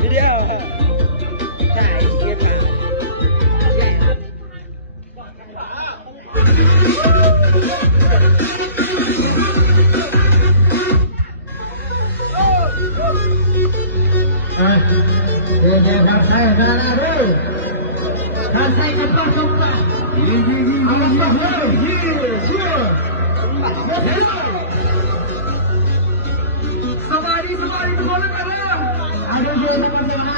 เดียวใช่เกียร์ขาใช่เดี๋ยวทางไทยนะด้วยทางไทยกันต้องสมบัติเอาละครับเลยเชื่อสบายดีทุกคนแล้วกันเลยเอาเดี๋ยวทุกคนมา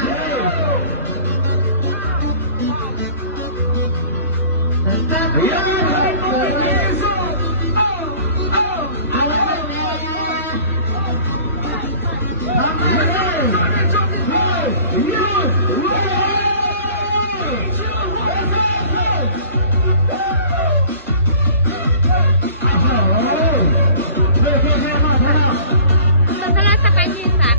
Setelah sampai desa.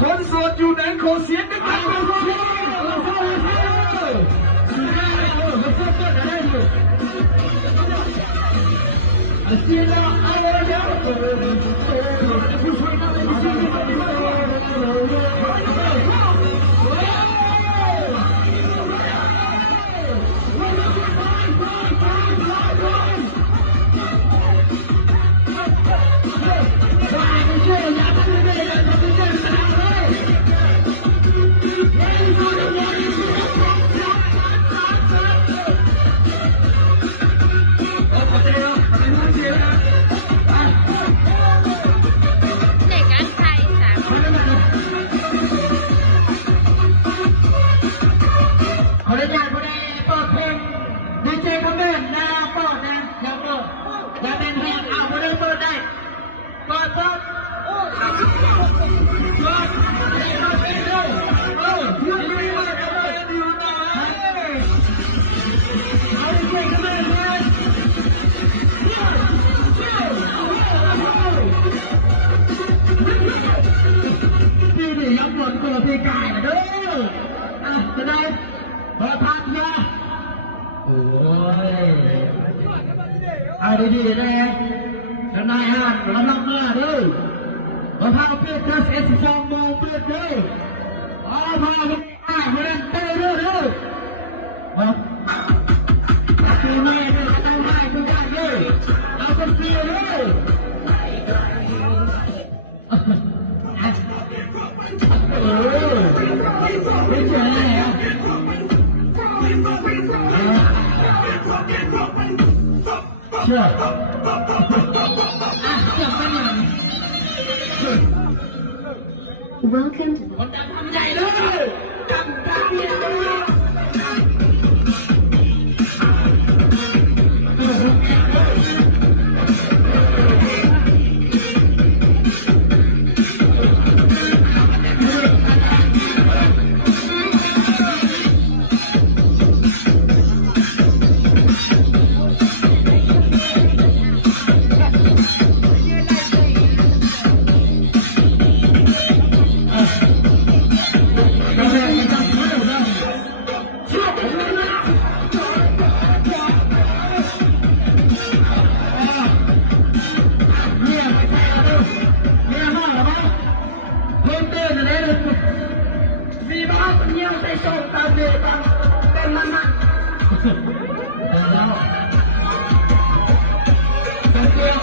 Con sộtอยู่ไหนขอเสียงดังๆเลยยังหมดตัวพี่กายนะเด้อจะได้พอทันนะโอ้ยเอาดีๆเลยจะนายห้างระวังหน้าด้วยพอพาเพื่อนทัสเอสฟองมองเพื่อนด้วยเอาพาไปอ้าวเพื่อนเต้ด้วยด้วยคือแม่เป็นตั้งได้ทุกอย่างเลยเอาเป็นเสียเลยไม่เจอแล้วเชื่อWelcome to คนดังทำใหญ่เลยดังมีบ้านเงี้ยใส่ส่งตาเด็กเป็นมันนะแล้ว